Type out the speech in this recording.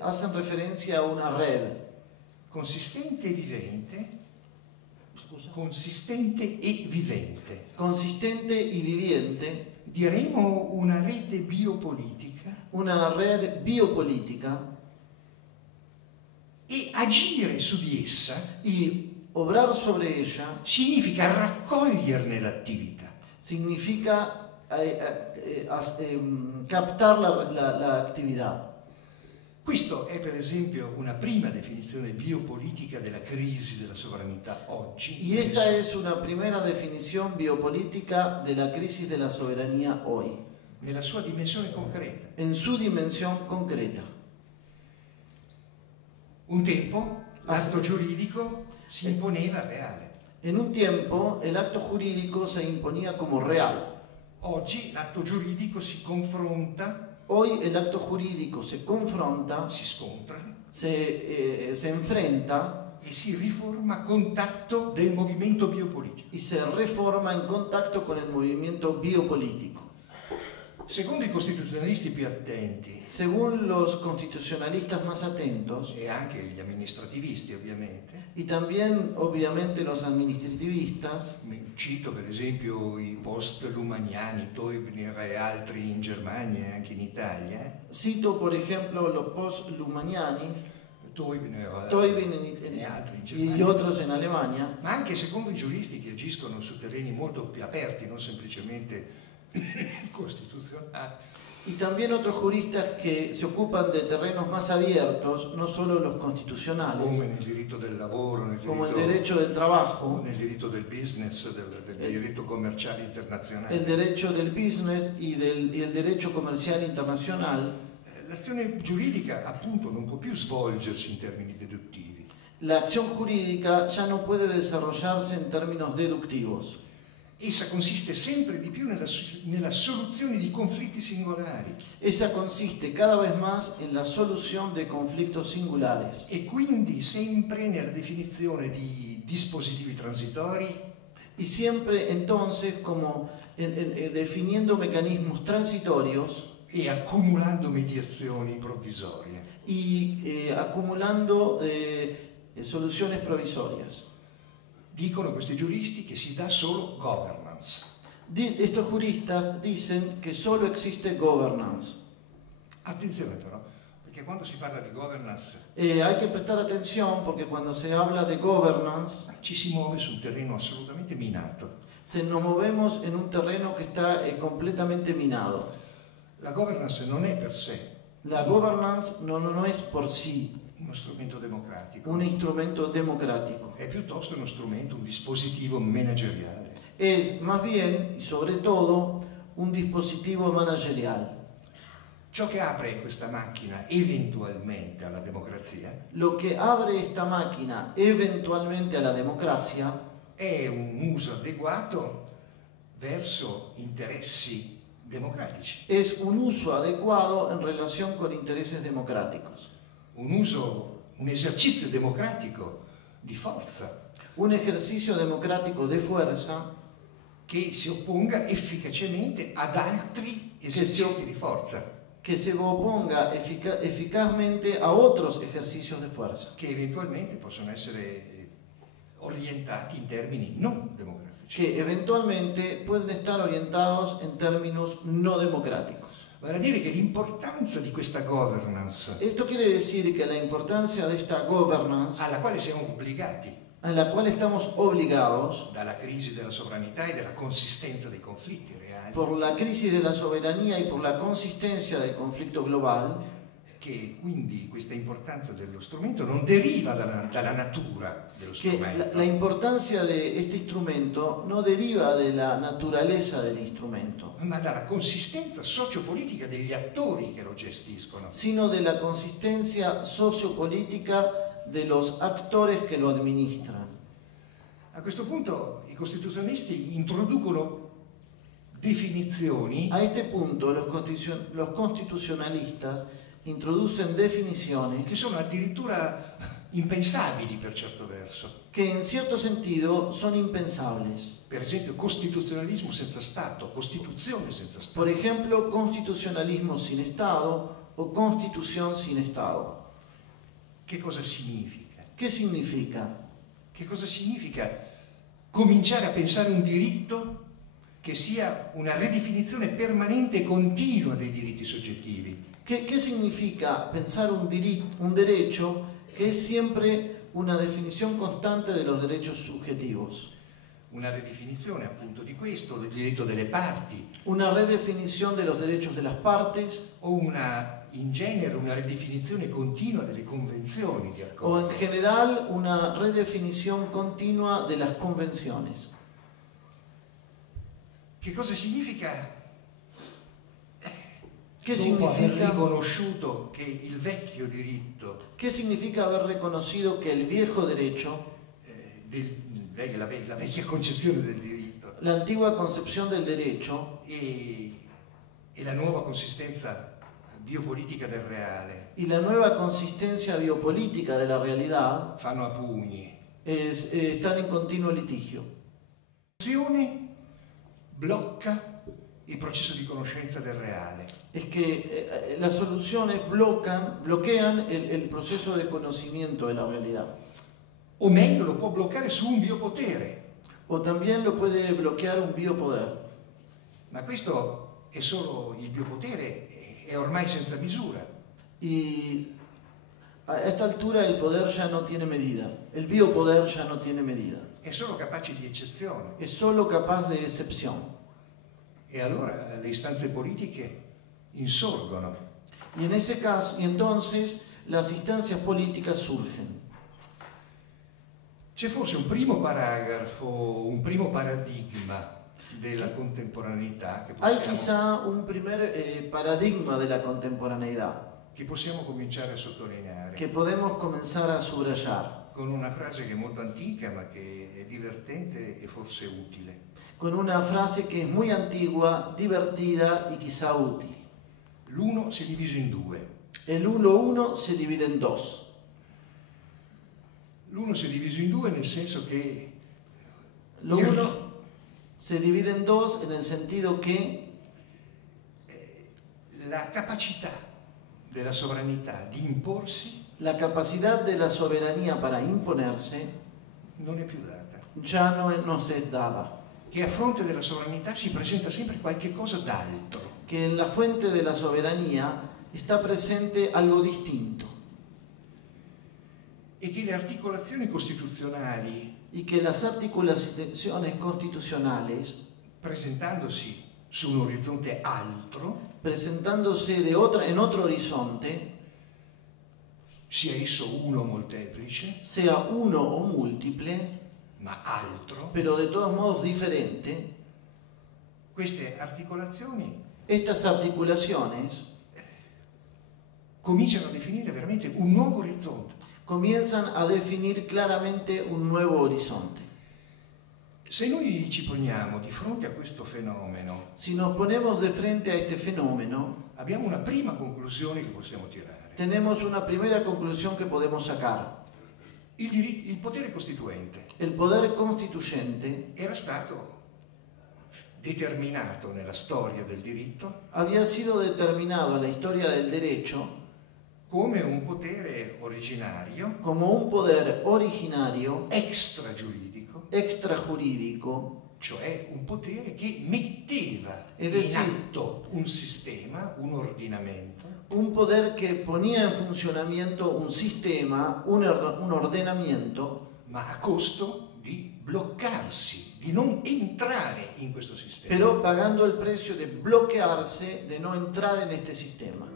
hacen referencia a una red consistente e vivente. Consistente e vivente. consistente y viviente, Diremo una rete biopolitica. una red biopolítica, E agire su di essa y obrar sobre ella significa raccoglierne l'attività. significa captar la actividad. Questo è per esempio una prima definizione biopolitica della crisi della sovranità oggi. Y esta es una primera definición biopolítica de la crisis de la soberanía hoy, nella sua dimensione concreta. en su dimensión concreta. Un tempo l'atto giuridico si imponeva reale. En un tiempo el acto jurídico se imponía como real. Oggi l'atto giuridico si confronta, Hoy el acto jurídico se confronta, si scontra se enfrenta e si riforma a contatto del movimento biopolitico. y se reforma en contacto con el movimiento biopolítico. Secondo i costituzionalisti più attenti, Según los constitucionalistas más atentos, e anche gli amministrativisti ovviamente, y también obviamente los administrativistas, cito per esempio i post-lumaniani, Teubner e altri in Germania e anche in Italia, cito por ejemplo los post-Lumanianis, Teubner Teubner e altri in y Germania, otros en Alemania, ma anche secondo i giuristi che agiscono su terreni molto più aperti, non semplicemente costituzionali. y también otros juristas que se ocupan de terrenos más abiertos, no solo los constitucionales, Come nel diritto del lavoro, como el derecho del trabajo, nel diritto del business, del diritto commerciale internazionale. el derecho del business y el derecho comercial internacional. L'azione giuridica appunto non può più svolgersi in termini deduttivi. La acción jurídica ya no puede desarrollarse en términos deductivos. Essa consiste sempre di più nella soluzione di conflitti singolari Esa consiste cada vez más en la solución de conflictos singulares e quindi sempre nella definizione di dispositivi transitori y siempre entonces como definiendo mecanismos transitorios e accumulando mediazioni provvisorie. y acumulando soluciones provisorias. Dicono questi giuristi che si dà solo governance. Estos juristas dicen que solo existe governance. Attenzione però, perché quando si parla di governance Hay que prestar atención porque cuando se habla de governance ci si muove su un terreno assolutamente minato. nos movemos en un terreno que está completamente minado. La governance non è per sé La governance no es por sí uno strumento democratico, un instrumento democrático. è piuttosto uno strumento, un dispositivo manageriale. Es más bien y sobre todo un dispositivo managerial. Ciò che apre questa macchina eventualmente alla democrazia Lo que abre esta máquina eventualmente a la democracia è un uso adeguato verso interessi democratici, es un uso adecuado en relación con intereses democráticos. un esercizio democratico di forza Un ejercicio democrático de fuerza che si opponga efficacemente ad altri esercizi di forza que se oponga eficazmente a otros ejercicios de fuerza che eventualmente possono essere orientati in termini non democratici. que eventualmente pueden estar orientados en términos no democráticos. Vale a dire che l'importanza di questa governance, Esto quiere decir que la importancia de esta governance, alla quale siamo obbligati a la cual estamos obligados dalla crisi della sovranità e della consistenza dei conflitti reali, por la crisis de la soberanía y por la consistencia del conflicto global, che quindi questa importanza dello strumento non deriva dalla natura dello que strumento, la importancia de este instrumento no deriva de la naturaleza del instrumento, ma dalla consistenza sociopolitica degli attori che lo gestiscono. sino de la consistencia sociopolítica de los actores que lo administran. A questo punto i costituzionalisti introducono definizioni A este punto los constitucionalistas introducen che definiciones sono addirittura impensabili per certo verso. que en cierto sentido son impensables. Per esempio costituzionalismo senza Stato, Costituzione senza Stato. Por ejemplo, constitucionalismo sin Estado, o constitución sin Estado. Che cosa significa? ¿Qué significa? Che cosa significa cominciare a pensare un diritto che sia una ridefinizione permanente e continua dei diritti soggettivi? ¿Qué significa pensar un derecho que es siempre una definición constante de los derechos subjetivos? Una ridefinizione appunto di questo, del diritto delle parti. Una redefinición de los derechos de las partes. O in genere una ridefinizione continua delle convenzioni di accordo. O en general una redefinición continua de las convenciones. Che cosa significa? ¿Qué Dopo aver significa? riconosciuto che il vecchio diritto, ¿Qué significa haber reconocido que el viejo derecho, la vecchia concezione del diritto la antigua concepción del derecho e la nuova consistenza biopolitica del reale y la nueva consistencia biopolítica de la realidad fanno a pugni? están en continuo litigio? L'azione blocca il processo di conoscenza del reale. Es que las soluciones bloquean el proceso de conocimiento de la realidad. O meglio, lo può bloccare su un biopotere. O también lo puede bloquear un biopoder. Ma questo è solo il biopotere, è ormai senza misura. Y a esta altura el poder ya no tiene medida. El biopoder ya no tiene medida. È solo capace di eccezione. Es solo capaz de excepción. E allora le istanze politiche insorgono. Y en ese caso, y entonces las instancias políticas surgen. C'è forse un primo paragrafo, un primo paradigma della contemporaneità Hay quizá un primer paradigma de la contemporaneidad che possiamo cominciare a sottolineare que podemos comenzar a subrayar con una frase che è molto antica ma che è divertente e forse utile. con una frase que es muy antigua, divertida y quizá útil. L'uno si è diviso in due. El 1 se divide en dos. L'uno si è diviso in due nel senso che Lo uno se divide en dos en el sentido que la capacità della sovranità di imporsi la capacidad de la soberanía para imponerse non è più data. ya no nos es dada. Che a fronte della sovranità si presenta sempre qualche cosa d'altro. Que en la fuente de la soberanía está presente algo distinto. E che le articolazioni costituzionali, Y que las articulaciones constitucionales, presentandosi su un orizzonte altro, presentándose en otro horizonte, sia esso uno o molteplice, sea uno o múltiple, ma altro, pero de todos modos diferente, queste articolazioni estas articulaciones cominciano a definire veramente un nuovo orizzonte. comienzan a definir claramente un nuevo horizonte. Se noi ci poniamo di fronte a questo fenomeno, Si nos ponemos de frente a este fenómeno, abbiamo una prima conclusione che possiamo tirare. tenemos una primera conclusión que podemos sacar. Il potere costituente El poder constituyente era stato determinato nella storia del diritto había sido determinado en la historia del derecho come un potere originario, como un poder originario, extragiuridico, extrajurídico, cioè un potere che metteva Ed in sì. atto un sistema, un ordinamento, un poder que ponía en funcionamiento un sistema, un ordenamiento, ma a costo di bloccarsi, di non entrare in questo sistema. pero pagando el precio de bloquearse, de no entrar en este sistema.